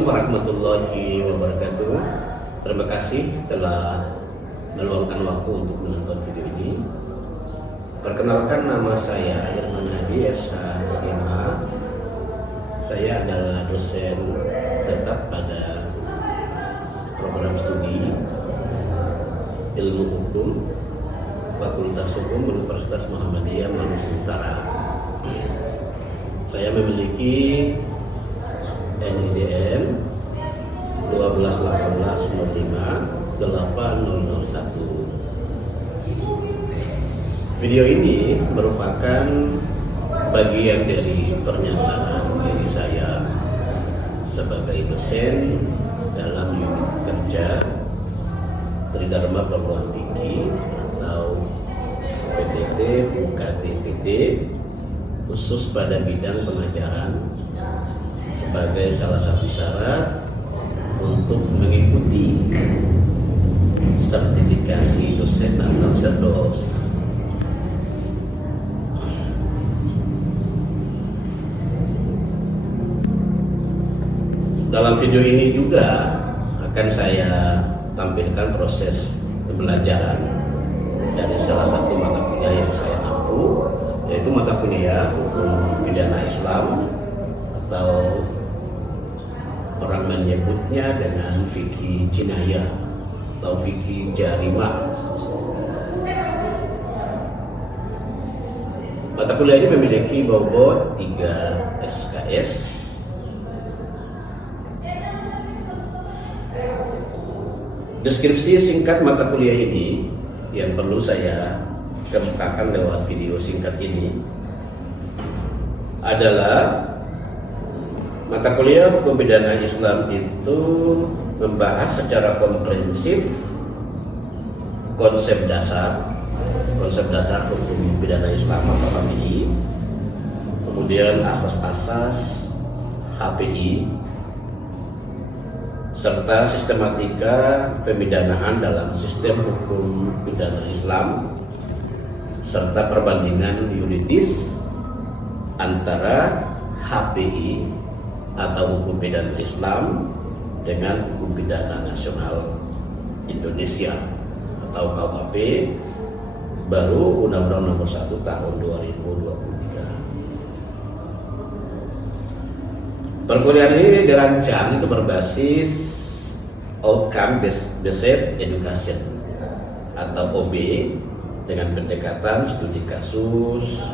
Assalamualaikum warahmatullahi wabarakatuh. Terima kasih telah meluangkan waktu untuk menonton video ini. Perkenalkan, nama saya Irfan Hadi SH. Saya adalah dosen tetap pada program studi Ilmu Hukum Fakultas Hukum Universitas Muhammadiyah Maluku Utara. Saya memiliki NIDM 1218058001. Video ini merupakan bagian dari pernyataan diri saya sebagai dosen dalam unit kerja Tridharma Perguruan Tinggi atau PTT UKT-PT khusus pada bidang pengajaran sebagai salah satu syarat untuk mengikuti sertifikasi dosen atau serdos. Dalam video ini juga akan saya tampilkan proses pembelajaran dari salah satu mata kuliah yang saya ampu, yaitu mata kuliah Hukum Pidana Islam atau orang menyebutnya dengan fikih jinayah atau fikih jarimah. Mata kuliah ini memiliki bobot 3 SKS. Deskripsi singkat mata kuliah ini yang perlu saya kemukakan lewat video singkat ini adalah mata kuliah Hukum Pidana Islam itu membahas secara komprehensif konsep dasar Hukum Pidana Islam atau HPI, kemudian asas-asas HPI, serta sistematika pemidanaan dalam sistem hukum pidana Islam, serta perbandingan yuridis antara HPI atau hukum pidana Islam dengan hukum pidana nasional Indonesia atau KUHP baru Undang-Undang Nomor 1 Tahun 2023. Perkuliahan ini dirancang itu berbasis Outcome Based Education atau OB dengan pendekatan studi kasus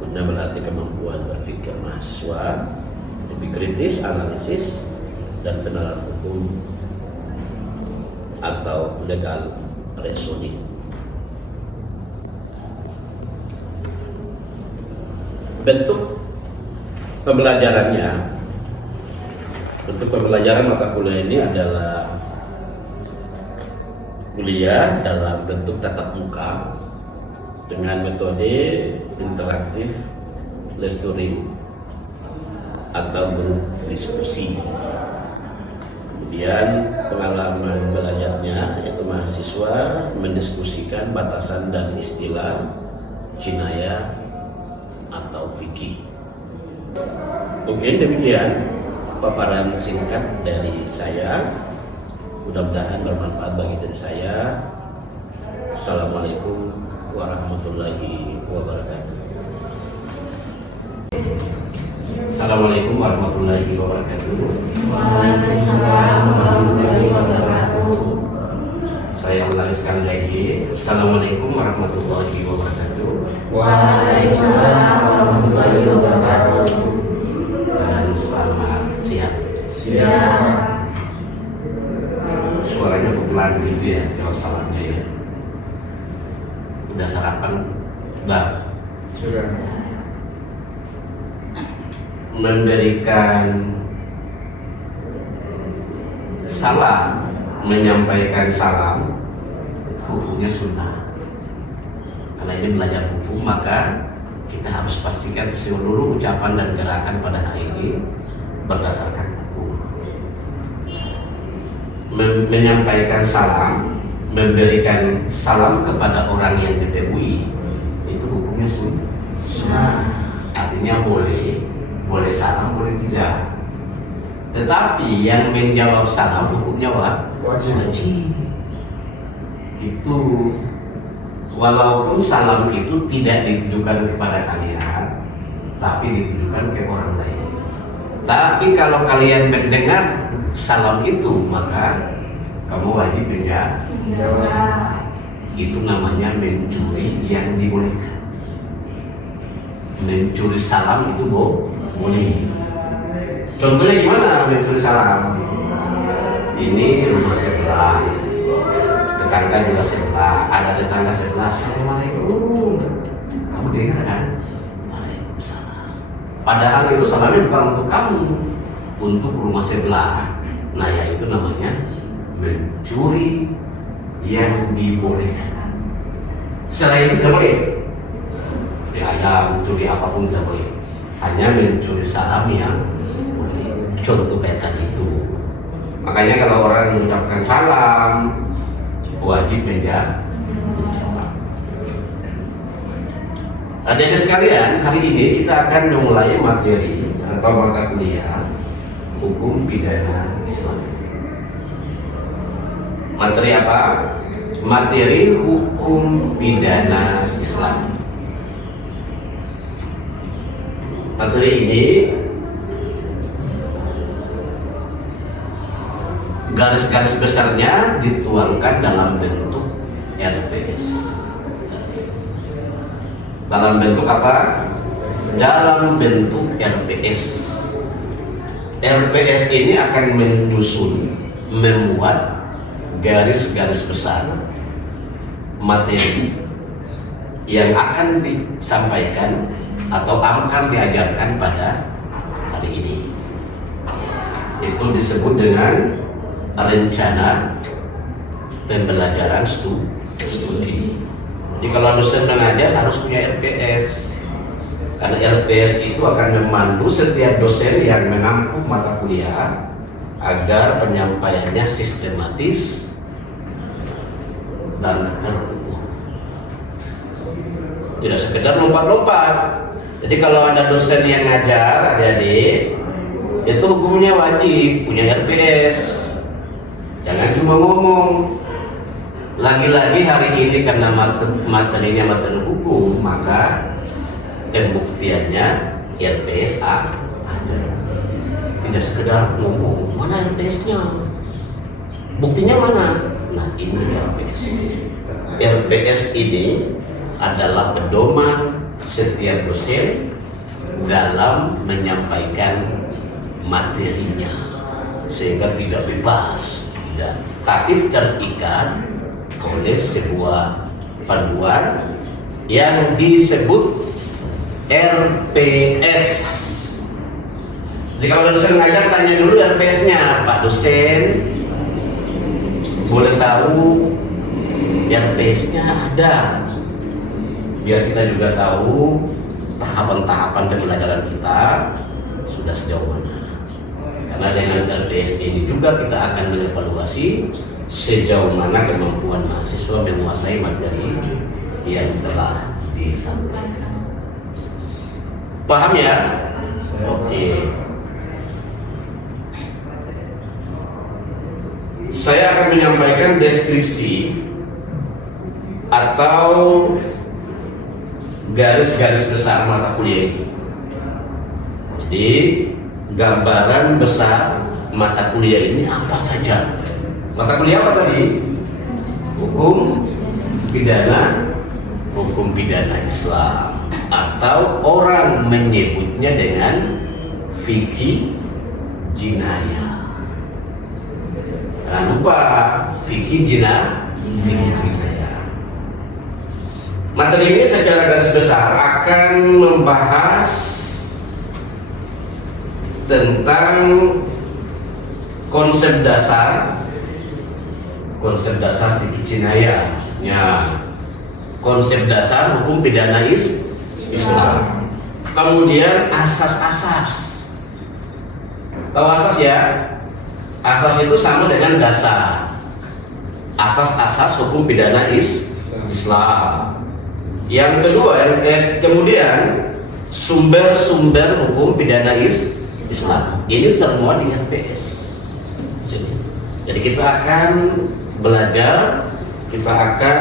guna melatih kemampuan berpikir mahasiswa, lebih kritis, analisis, dan kenalan hukum atau legal reasoning. Bentuk pembelajaran mata kuliah ini adalah kuliah dalam bentuk tatap muka dengan metode interaktif lecturing atau grup diskusi. Kemudian pengalaman belajarnya yaitu mahasiswa mendiskusikan batasan dan istilah jinayah atau fikih. Mungkin demikian paparan singkat dari saya. Mudah-mudahan bermanfaat bagi diri saya. Assalamualaikum warahmatullahi wabarakatuh. Assalamualaikum warahmatullahi wabarakatuh. Waalaikumsalam warahmatullahi wabarakatuh. Saya ulangi sekali lagi. Assalamualaikum warahmatullahi wabarakatuh. Waalaikumsalam warahmatullahi wabarakatuh. Dan selamat siang. Siang. Suaranya pelan gitu ya, kalau salamnya ya. Udah sarapan? Udah. Sudah. Memberikan salam, menyampaikan salam, hukumnya sunnah. Karena ini belajar hukum, maka kita harus pastikan seluruh ucapan dan gerakan pada hari ini berdasarkan hukum. Menyampaikan salam, memberikan salam kepada orang yang ditemui, itu hukumnya sunnah. Artinya boleh salam, boleh tidak. Tetapi yang menjawab salam hukumnya wajib. Itu walaupun salam itu tidak ditujukan kepada kalian, tapi ditujukan ke orang lain. Tapi kalau kalian mendengar salam itu, maka kamu wajib menjawab. Itu namanya mencuri yang dibolehkan. Mencuri salam itu boleh. Contohnya gimana mencuri salam? Ini rumah sebelah, tetangga juga sebelah, ada tetangga sebelah, assalamualaikum. Kamu dengar kan? Waalaikumsalam. Padahal itu salamnya bukan untuk kamu, untuk rumah sebelah. Nah, ya itu namanya mencuri yang dibolehkan. Selain itu tidak boleh. Mencuri ayam, mencuri apapun tidak boleh. Hanya mencuri salam yang boleh. Contoh kayak tadi itu. Makanya kalau orang mengucapkan salam, wajib menjawab. Adik-adik sekalian, hari ini kita akan memulai materi atau mata kuliah hukum pidana Islam. Materi apa? Materi hukum pidana Islam. Materi ini garis-garis besarnya dituangkan dalam bentuk RPS. Dalam bentuk apa? Dalam bentuk RPS. RPS ini akan menyusun, memuat garis-garis besar materi yang akan disampaikan atau akan diajarkan pada hari ini. Itu disebut dengan rencana pembelajaran studi. Jadi kalau dosen mengajar harus punya RPS, karena RPS itu akan memandu setiap dosen yang mengampu mata kuliah agar penyampaiannya sistematis dan terukur. Tidak sekedar lompat-lompat. Jadi kalau ada dosen yang ngajar adik-adik, itu hukumnya wajib punya RPS. Jangan cuma ngomong. Lagi-lagi hari ini karena materinya materi hukum, maka pembuktiannya RPS ada. Tidak sekedar ngomong, mana RPS-nya? Buktinya mana? Nah, ini RPS. RPS ini adalah pedoman setiap dosen dalam menyampaikan materinya, sehingga tidak bebas, tidak, tapi terikat oleh sebuah panduan yang disebut RPS. Jadi kalau dosen ngajar tanya dulu RPS-nya, Pak dosen, boleh tahu RPS-nya ada, biar kita juga tahu tahapan-tahapan pembelajaran kita sudah sejauh mana. Karena dengan RPS ini juga kita akan mengevaluasi sejauh mana kemampuan mahasiswa menguasai materi yang telah disampaikan. Paham ya? Oke. Saya akan menyampaikan deskripsi atau garis-garis besar mata kuliah ini. Jadi gambaran besar mata kuliah ini apa saja? Mata kuliah apa tadi? Hukum pidana Islam, atau orang menyebutnya dengan fikih jinayah. Jangan lupa fikih jinayah. Materi ini secara garis besar akan membahas tentang konsep dasar fikih jinayah, konsep dasar hukum pidana Islam. Kemudian asas-asas. Tahu asas ya? Asas itu sama dengan dasar. Asas-asas hukum pidana Islam. Yang kedua, kemudian sumber-sumber hukum pidana Islam. Ini termuat di PS. Jadi kita akan belajar, kita akan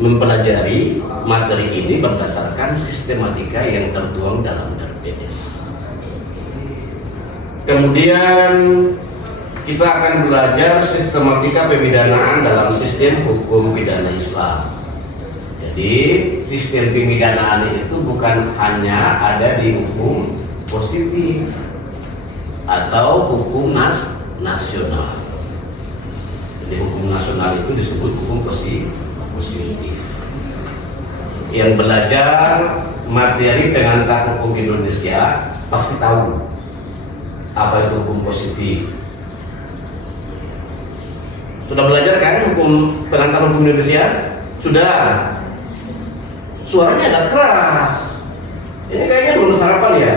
mempelajari materi ini berdasarkan sistematika yang tertuang dalam RPS. Kemudian kita akan belajar sistematika pemidanaan dalam sistem hukum pidana Islam. Jadi sistem pemidanaan itu bukan hanya ada di hukum positif atau hukum nasional. Jadi hukum nasional itu disebut hukum positif. Yang belajar materi pengantar hukum Indonesia pasti tahu apa itu hukum positif. Sudah belajar kan hukum pengantar hukum Indonesia? Sudah. Suaranya agak keras. Ini kayaknya belum sarapan ya.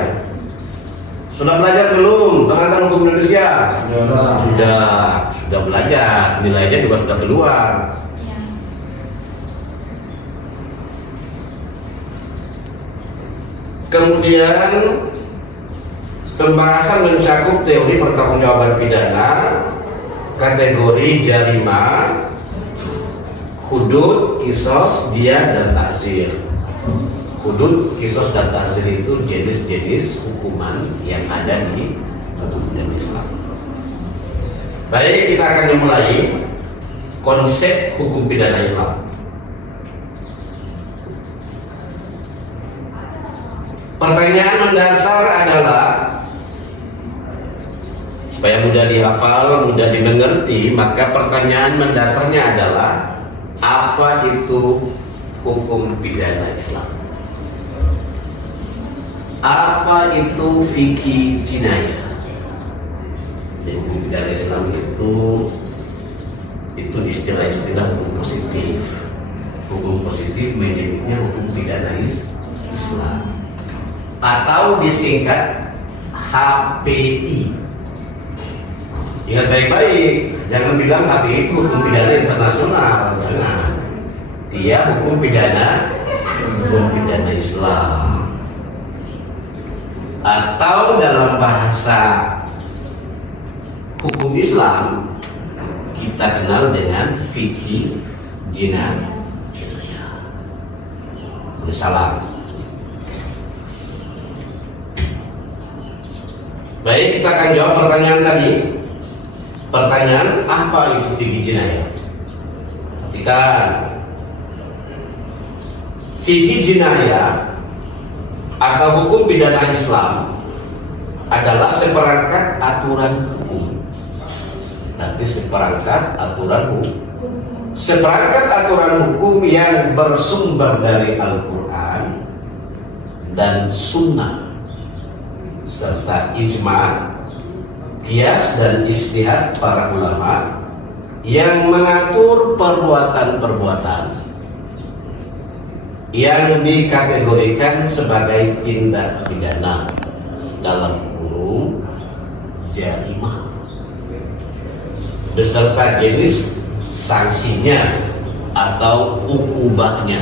Sudah belajar belum pengantar hukum Indonesia? Sudah belajar. Nilainya juga sudah keluar. Kemudian pembahasan mencakup teori pertanggungjawaban pidana, kategori jarima, hudud, kisos, diyah, dan ta'zir. Hudud, kisos, dan ta'zir itu jenis-jenis hukuman yang ada di hukum Islam. Baik, kita akan memulai konsep hukum pidana Islam. Pertanyaan mendasar adalah, supaya mudah dihafal, mudah dimengerti, maka pertanyaan mendasarnya adalah apa itu hukum pidana Islam? Apa itu fikih jinayah? Jadi hukum pidana Islam itu istilah-istilah hukum positif. Hukum positif menyebutnya hukum pidana Islam, atau disingkat HPI. Ingat baik-baik, jangan bilang HPI itu hukum pidana internasional, jangan. Dia hukum pidana Islam. Atau dalam bahasa hukum Islam kita kenal dengan fikih jinayah. Salam. Baik, kita akan jawab pertanyaan tadi. Pertanyaan, apa itu fikih jinayah? Perhatikan, fikih jinayah atau hukum pidana Islam adalah seperangkat aturan hukum. Nanti seperangkat aturan hukum yang bersumber dari Al-Quran dan Sunnah serta ijma, qiyas dan ijtihad para ulama yang mengatur perbuatan-perbuatan yang dikategorikan sebagai tindak pidana dalam kurung jarimah beserta jenis sanksinya atau ukubahnya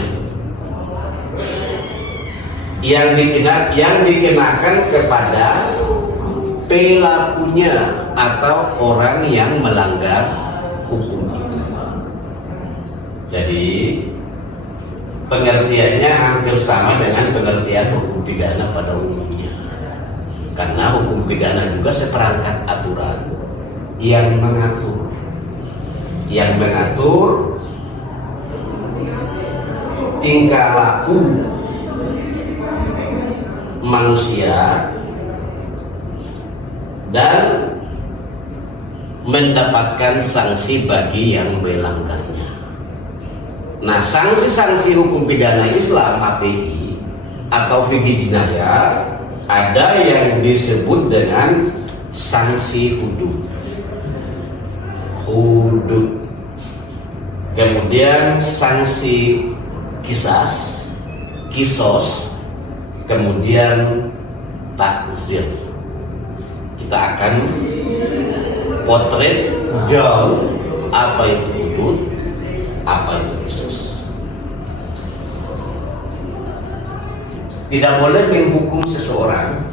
yang dikenakan kepada pelakunya atau orang yang melanggar hukum itu. Jadi pengertiannya hampir sama dengan pengertian hukum pidana pada umumnya, karena hukum pidana juga seperangkat aturan yang mengatur tingkah laku manusia dan mendapatkan sanksi bagi yang melanggarnya. Nah, sanksi-sanksi hukum pidana Islam HPI atau fikih jinayah ada yang disebut dengan sanksi hudud. Kemudian sanksi kisos, kemudian takzir. Kita akan potret jauh apa itu hudud, apa itu kisos. Tidak boleh menghukum seseorang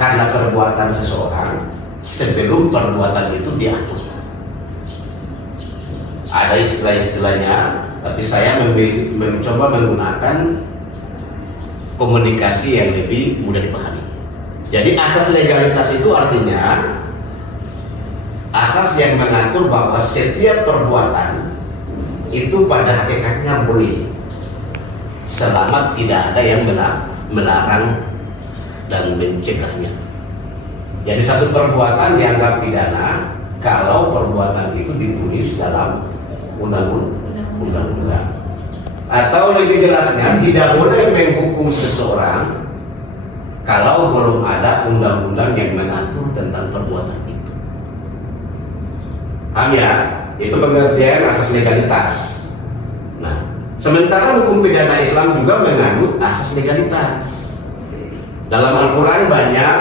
karena perbuatan seseorang sebelum perbuatan itu diatur. Ada istilah-istilahnya, tapi saya mencoba menggunakan komunikasi yang lebih mudah dipahami. Jadi asas legalitas itu artinya asas yang mengatur bahwa setiap perbuatan itu pada hakikatnya boleh selama tidak ada yang melarang dan mencegahnya. Jadi satu perbuatan dianggap pidana kalau perbuatan itu ditulis dalam undang-undang. Atau lebih jelasnya, tidak boleh menghukum seseorang kalau belum ada undang-undang yang mengatur tentang perbuatan itu. Paham ya? Itu pengertian asas legalitas. Nah, sementara hukum pidana Islam juga menganut asas legalitas. Dalam Al-Quran banyak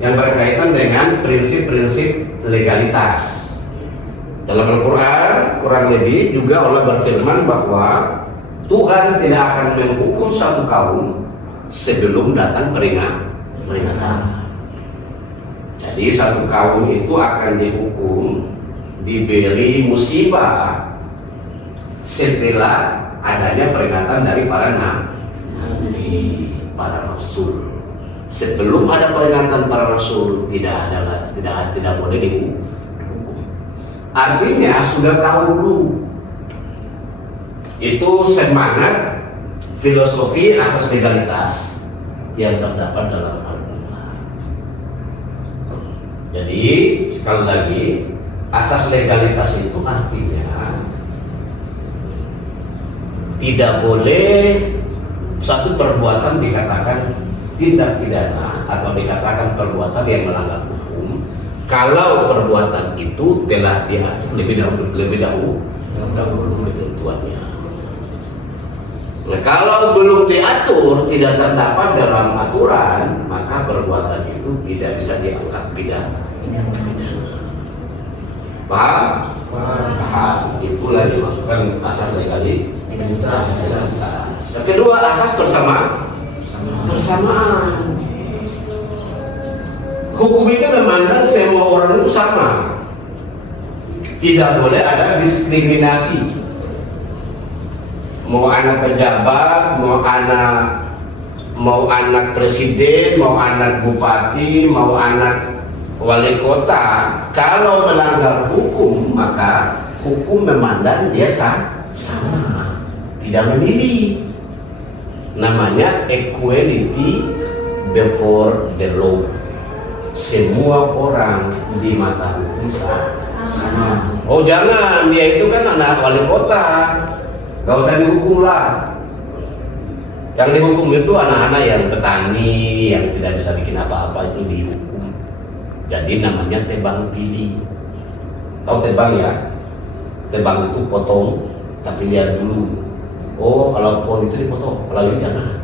yang berkaitan dengan prinsip-prinsip legalitas. Dalam Al-Quran, kurang lebih juga Allah berfirman bahwa Tuhan tidak akan menghukum satu kaum sebelum datang peringatan. Jadi satu kaum itu akan dihukum, diberi musibah setelah adanya peringatan dari para nabi, para rasul. Sebelum ada peringatan para rasul tidak boleh dihukum. Artinya sudah tahu dulu. Itu semangat filosofi asas legalitas yang terdapat dalam Al-Quran. Jadi sekali lagi, asas legalitas itu artinya tidak boleh satu perbuatan dikatakan tindak pidana atau dikatakan perbuatan yang melanggar hukum kalau perbuatan itu telah diatur lebih dahulu ketentuannya. Nah, kalau belum diatur, tidak terdapat dalam aturan, maka perbuatan itu tidak bisa dianggap pidana. Paham? Paham. Itulah dimasukkan asas legalitas. Yang kedua, asas persamaan. Hukum itu memandang semua orang itu sama. Tidak boleh ada diskriminasi. Mau anak pejabat, mau anak presiden, mau anak bupati, mau anak wali kota. Kalau melanggar hukum, maka hukum memandang dia sama, tidak memilih. Namanya equality before the law. Semua orang di mata hukum sama. Oh jangan, dia itu kan anak wali kota, gak usah dihukum lah. Yang dihukum itu anak-anak yang petani, yang tidak bisa bikin apa-apa, itu dihukum. Jadi namanya tebang pilih. Tahu tebang ya? Tebang itu potong, tapi lihat dulu. Oh, kalau pohon itu dipotong, kalau ini jangan.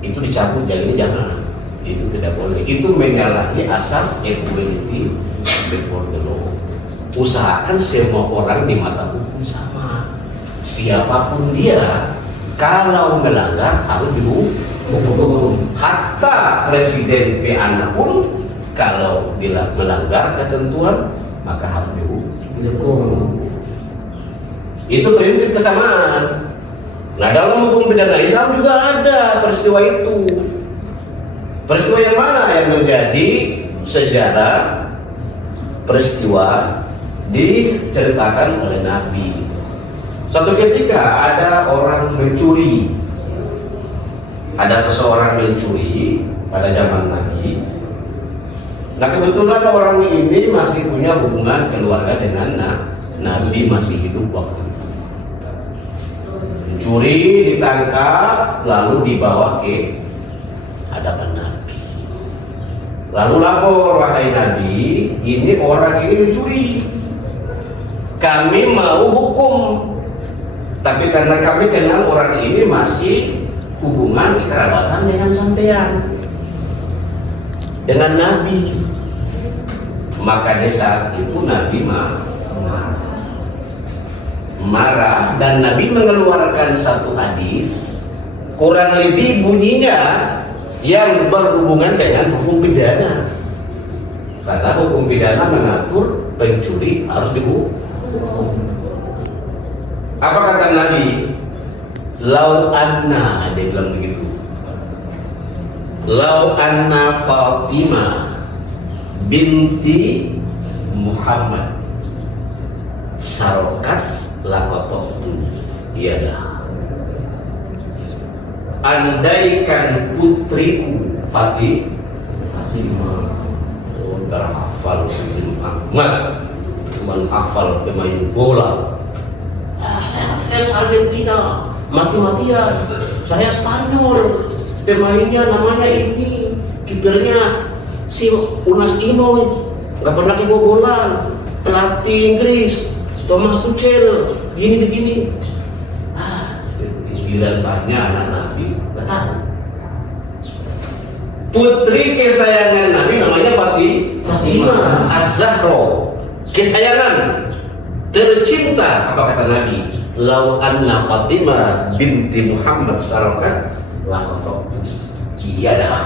Itu dicabut, yang ini jangan. Itu tidak boleh. Itu menyalahi asas equality before the law. Usahakan semua orang di mata hukum sama. Siapapun dia, kalau melanggar harus dihukum. Hatta presiden PA pun kalau melanggar ketentuan maka harus dihukum. Itu prinsip kesamaan. Nah, dalam hukum pidana Islam juga ada peristiwa itu. Peristiwa yang mana yang menjadi sejarah peristiwa diceritakan oleh Nabi. Suatu ketika ada orang mencuri. Ada seseorang mencuri pada zaman Nabi. Nah, kebetulan orang ini masih punya hubungan keluarga dengan Nabi, masih hidup waktu itu. Mencuri, ditangkap, lalu dibawa ke hadapan Nabi. Lalu lapor, wahai Nabi, ini orang ini mencuri. Kami mau hukum, tapi karena kami kenal orang ini masih hubungan kekerabatan dengan sampean, dengan Nabi. Maka di saat itu Nabi marah dan Nabi mengeluarkan satu hadis, kurang lebih bunyinya yang berhubungan dengan hukum pidana. Karena hukum pidana mengatur pencuri harus dihukum. Apa kata Nabi? Lau anna, dia bilang begitu. Lau anna Fatimah binti Muhammad sarokat lakotok iyadah. Andaikan putriku Fatimah terhafal Muhammad menghafal pemain bola. Saya fans Argentina mati-matian, saya Spanyol, pemainnya namanya ini, kipernya si Unas Imo, nggak pernah kebobolan, pelatih Inggris Thomas Tuchel gini. Giliran tanya anak Nabi nggak tahu. Putri kesayangan Nabi namanya Fatimah Az-Zahra, kesayangan tercinta. Apa kata Nabi? Lau anna Fatimah binti Muhammad sarokat lakotok. Iya dah.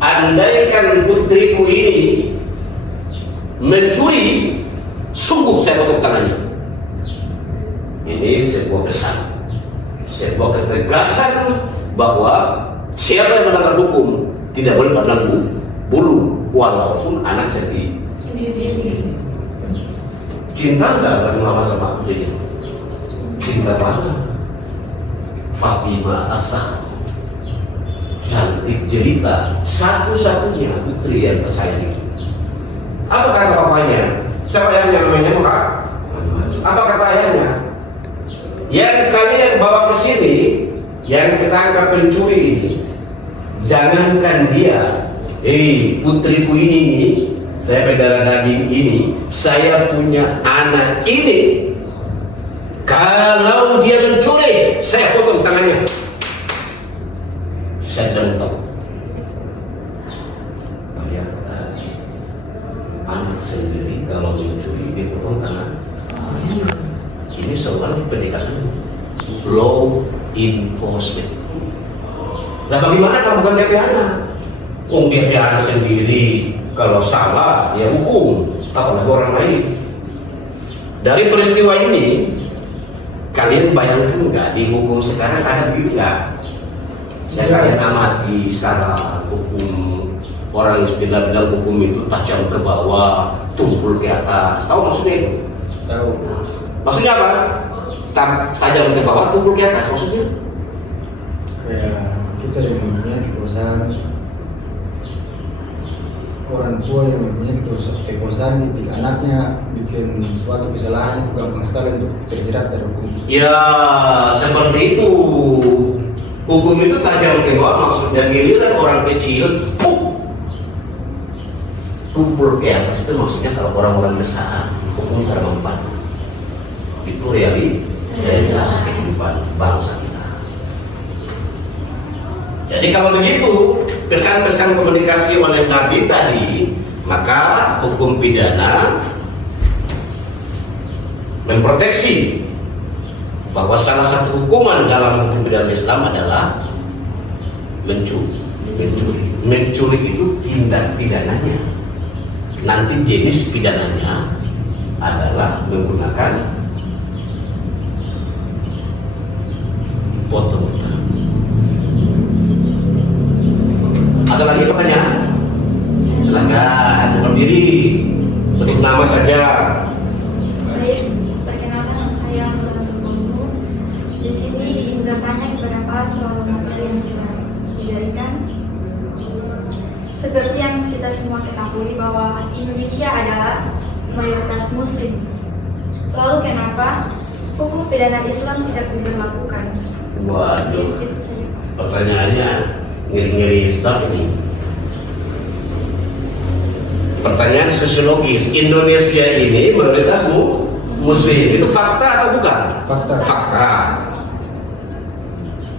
Andaikan putriku ini mencuri, sungguh saya potong tangannya. Ini sebuah pesan, sebuah ketegasan bahwa siapa yang melanggar hukum tidak boleh pandang bulu, walaupun anak sendiri. Cinta enggak bagi Muhammad sama aku sini? Cinta mana? Fatimah Az-Zahra, cantik jelita, satu-satunya putri yang tersayang itu. Apa kata bapaknya? Siapa yang namanya Muhammad? Apa kata ayahnya? Yang kalian bawa ke sini, yang ketangkap pencuri ini, jangankan dia, putriku ini nih, saya berdarah daging ini, saya punya anak ini, kalau dia mencuri, saya potong tangannya. Saya dentok. Anak sendiri kalau mencuri dipotong tangan. Ini soal pendekatan law enforcement. Nah, bagaimana kalau bukan DP anak? DP anak sendiri kalau salah ya hukum, apalagi orang lain. Dari peristiwa ini, kalian bayangkan nggak di hukum sekarang ada juga? Ya kalian amati sekarang hukum orang istilah bilang hukum itu tajam ke bawah, tumpul ke atas. Tahu maksudnya itu? Tahu. Maksudnya apa? Tajam ke bawah, tumpul ke atas. Maksudnya? Kayak kita yang mempunyai kekuasaan, orang tua yang mempunyai kekuasaan ketika anaknya bikin suatu kesalahan itu gampang sekali untuk terjerat dari hukum. Ya seperti itu. Hukum itu tajam ke bawah, maksudnya giliran orang kecil, tumpul ke atas itu maksudnya kalau orang-orang besar hukum terempat. Itu realitas kehidupan bangsa kita. Jadi kalau begitu pesan-pesan komunikasi oleh Nabi tadi, maka hukum pidana memproteksi bahwa salah satu hukuman dalam hukum pidana Islam adalah mencuri. Mencuri itu tindak pidananya. Nanti jenis pidananya adalah menggunakan potong tangan. Ada lagi pertanyaan? Silakan berdiri, sebut nama saja. Baik, perkenalkan saya Muhammad. Di sini ingin bertanya kepada Pak soal materi yang sudah diberikan. Seperti yang kita semua ketahui bahwa Indonesia adalah mayoritas Muslim. Lalu kenapa hukum pidana Islam tidak diberlakukan? Waduh, Itu saja, Pak. pertanyaannya ngeri-ngeri sedap ini. Pertanyaan sosiologis. Indonesia ini mayoritas Muslim. Itu fakta atau bukan? Fakta.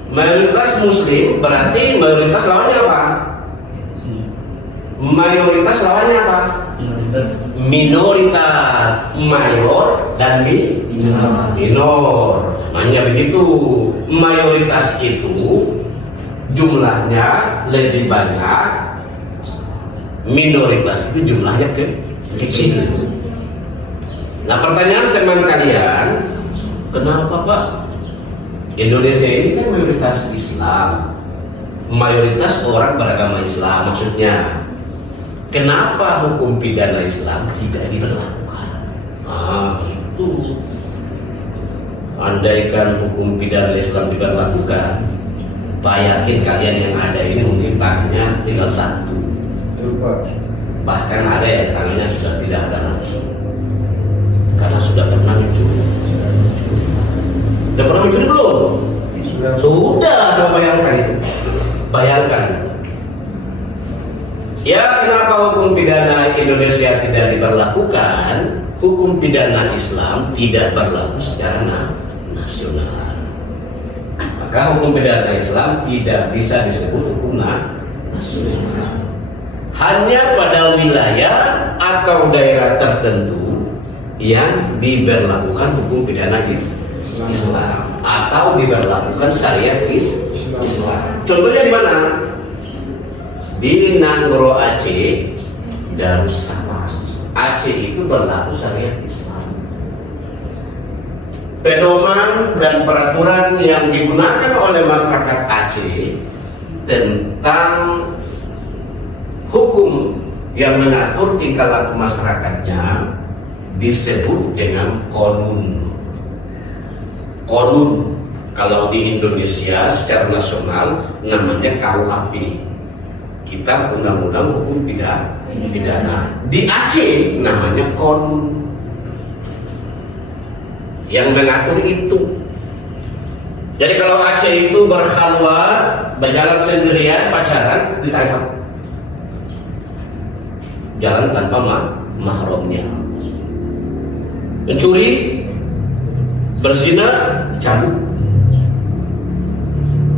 Mayoritas Muslim berarti mayoritas lawannya apa? Mayoritas lawannya apa? Minoritas. Mayor dan minor. Namanya begitu. Mayoritas itu jumlahnya lebih banyak, minoritas itu jumlahnya kecil. Nah, pertanyaan teman kalian, kenapa Pak? Indonesia ini kan mayoritas Islam, mayoritas orang beragama Islam, maksudnya kenapa hukum pidana Islam tidak diberlakukan? Itu andaikan hukum pidana Islam diberlakukan, yakin kalian yang ada ini mungkin tangannya tinggal satu, bahkan ada yang tangannya sudah tidak ada langsung karena sudah pernah mencuri. Sudah pernah mencuri belum? Sudah, bayangkan itu. Bayangkan. Ya, kenapa hukum pidana Indonesia tidak diberlakukan? Hukum pidana Islam tidak berlaku secara nasional. Maka hukum pidana Islam tidak bisa disebut hukum nasional. Hanya pada wilayah atau daerah tertentu yang diberlakukan hukum pidana Islam atau diberlakukan syariat Islam. Contohnya di mana? Di Nanggoro Aceh, Darussalam. Aceh itu berlaku syariat Islam. Pedoman dan peraturan yang digunakan oleh masyarakat Aceh tentang hukum yang mengatur tingkah laku masyarakatnya disebut dengan konun. Konun kalau di Indonesia secara nasional namanya KUHP, Kitab Undang-Undang Hukum Pidana. Di Aceh namanya konun yang mengatur itu. Jadi kalau Aceh itu berkhalwat, berjalan sendirian, pacaran, ditangkap, jalan tanpa mahramnya. Mencuri, berzina, cabut.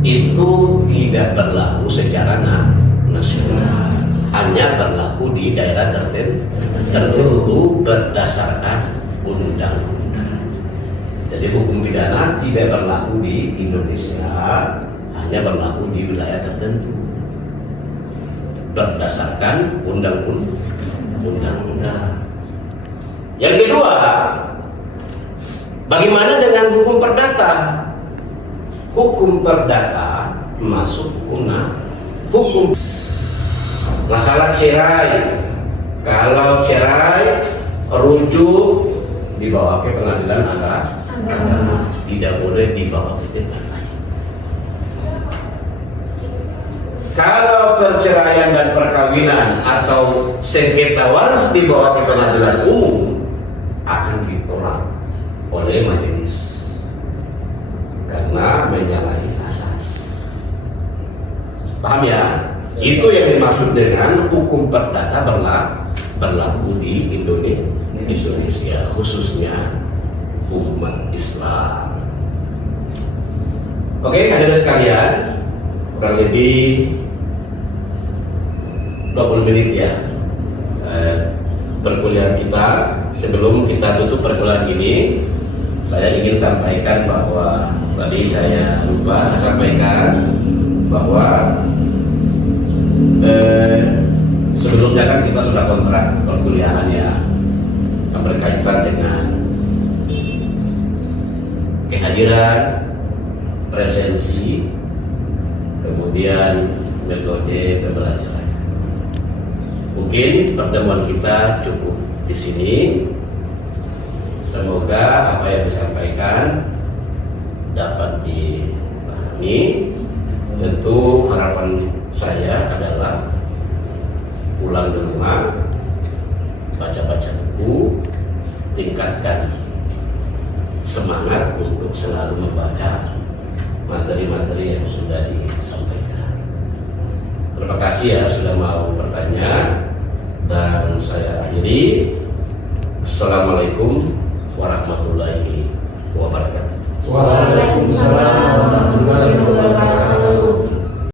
Itu tidak berlaku secara nasional, hanya berlaku di daerah tertentu berdasarkan undang-undang. Jadi hukum pidana tidak berlaku di Indonesia, hanya berlaku di wilayah tertentu berdasarkan undang-undang. Yang kedua, bagaimana dengan hukum perdata? Hukum perdata masuk hukum masalah cerai. Kalau cerai rujuk dibawa ke pengadilan agama, tidak boleh dibawa ke tempat lain. Kalau perceraian dan perkawinan atau sengketa waris dibawa ke pengadilan umum, akan ditolak oleh majelis karena menyalahi asas. Paham ya? Itu yang dimaksud dengan hukum perdata berlaku di Indonesia, khususnya umat Islam. Oke, hadirin sekalian, kurang lebih 20 menit ya perkuliahan kita. Sebelum kita tutup perkuliahan ini, saya ingin sampaikan bahwa tadi saya lupa saya sampaikan bahwa sebelumnya kan kita sudah kontrak perkuliahan ya, yang berkaitan dengan kehadiran, presensi, kemudian metode pembelajaran. Mungkin pertemuan kita cukup di sini. Semoga apa yang disampaikan dapat dipahami. Tentu harapan saya adalah pulang di rumah, baca-baca buku, tingkatkan semangat untuk selalu membaca materi-materi yang sudah disampaikan. Terima kasih ya sudah mau bertanya, dan saya akhiri. Assalamualaikum warahmatullahi wabarakatuh. Waalaikumsalam.